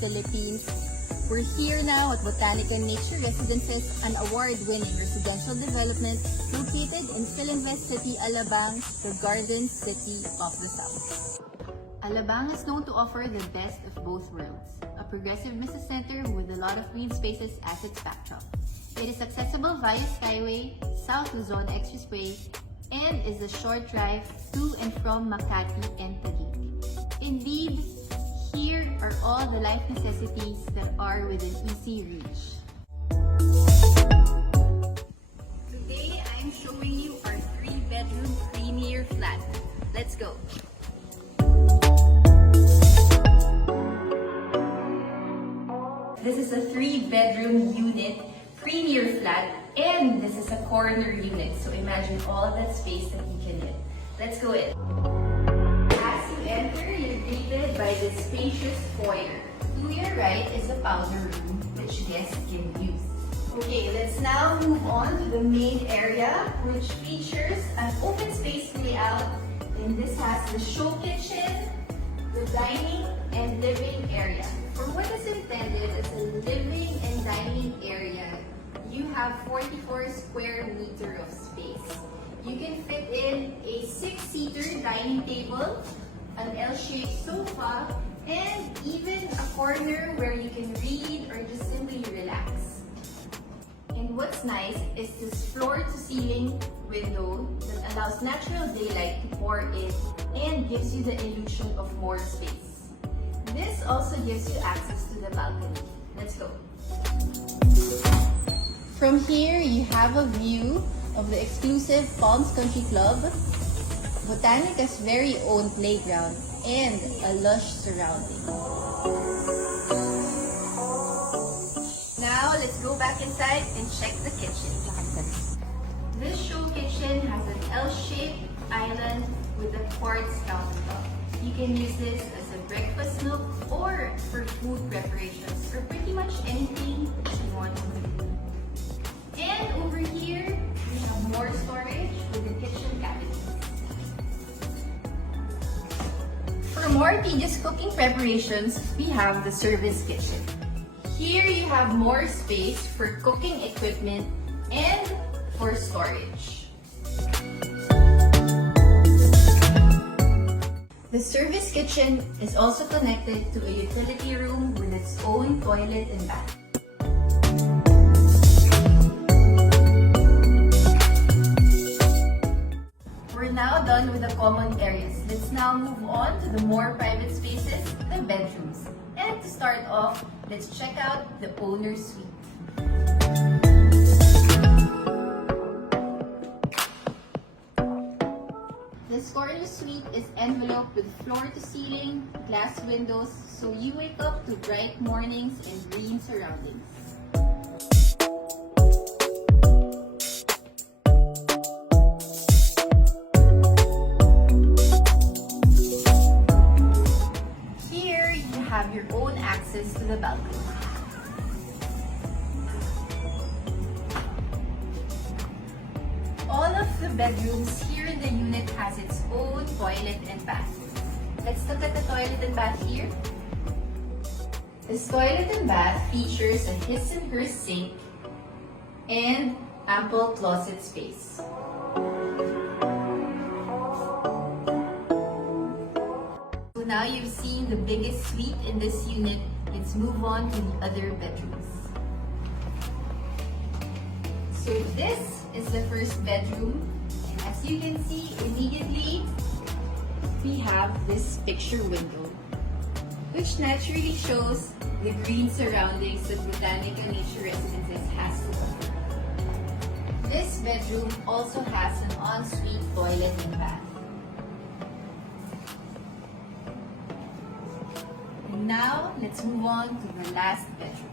Philippines. We're here now at Botanika Nature Residences, an award-winning residential development located in Philinvest City, Alabang, the Garden City of the South. Alabang is known to offer the best of both worlds, a progressive business center with a lot of green spaces as its backdrop. It is accessible via Skyway, South Luzon Expressway, and is a short drive to and from Makati and Taguig. Indeed, here are all the life necessities that are within easy reach. Today, I'm showing you our 3-bedroom premier flat. Let's go! This is a 3-bedroom unit, premier flat, and this is a corner unit. So imagine all that space that you can get. Let's go in. As you enter, you're greeted by this spacious foyer. To your right is the powder room, which guests can use. Okay, let's now move on to the main area, which features an open space layout. And this has the show kitchen, the dining, and living area. For what is intended as a living and dining area, you have 44 square meter of space. You can fit in a 6-seater dining table, an L-shaped sofa, and even a corner where you can read or just simply relax. And what's nice is this floor-to-ceiling window that allows natural daylight to pour in and gives you the illusion of more space. This also gives you access to the balcony. Let's go. From here, you have a view of the exclusive Palms Country Club, Botanika's very own playground, and a lush surrounding. Now, let's go back inside and check the kitchen. This show kitchen has an L-shaped island with a quartz countertop. You can use this as a breakfast nook or for food preparations or pretty much anything you want to do. And over here, we have more storage with the kitchen cabinets. For more tedious cooking preparations, we have the service kitchen. Here you have more space for cooking equipment and for storage. The service kitchen is also connected to a utility room with its own toilet and bath. We're now done with the common areas. Let's now move on to the more private spaces, the bedrooms. And to start off, let's check out the owner's suite. This corner suite is enveloped with floor-to-ceiling glass windows, so you wake up to bright mornings and green surroundings. Here you have your own access to the balcony. All of the bedrooms here in the unit has its own toilet and bath. Let's look at the toilet and bath here. This toilet and bath features a his and her sink and ample closet space. So now you've seen the biggest suite in this unit. Let's move on to the other bedrooms. So this is the first bedroom, and as you can see immediately, we have this picture window, which naturally shows the green surroundings that Botanika Nature Residences has to offer. This bedroom also has an ensuite toilet and bath. And now, let's move on to the last bedroom.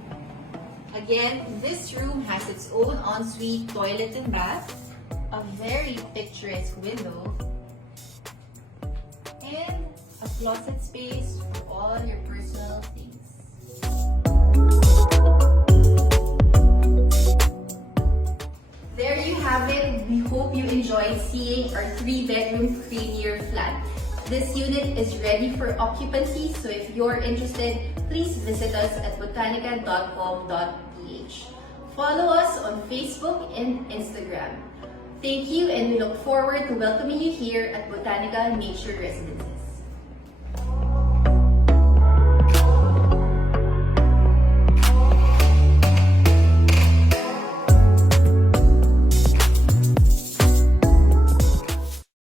Again, this room has its own ensuite toilet and bath, a very picturesque window, and a closet space for all your personal things. There you have it. We hope you enjoyed seeing our 3-bedroom premier flat. This unit is ready for occupancy, so if you're interested, please visit us at botanika.com.ph. Follow us on Facebook and Instagram. Thank you, and we look forward to welcoming you here at Botanika Nature Residency.